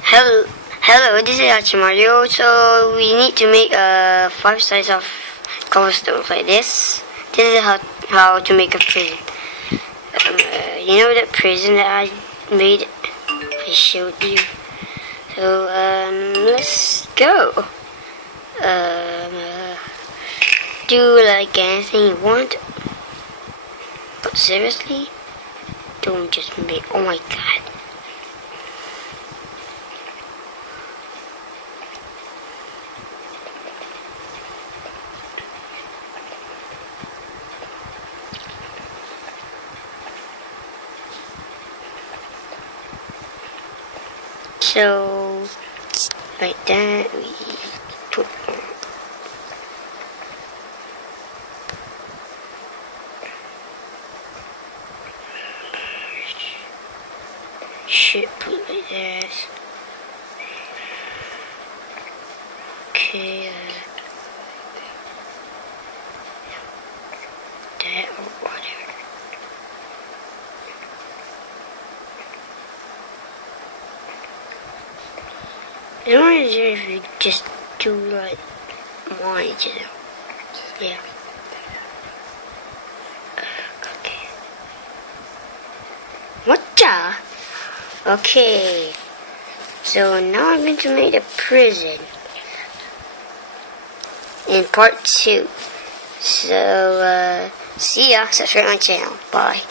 Hello, this is Hachimario. So we need to make 5 sides of cobblestone like this. This is how to make a prison. You know that prison that I made? I showed you. So let's go. Do like anything you want, but seriously, don't just make. Oh my god. So, like that, we put should put like this. Okay, that or whatever. I don't want to do if you just do like mine, you know. Yeah. Okay. What the? Okay. So now I'm going to make a prison in part 2. So, see ya. Subscribe my channel. Bye.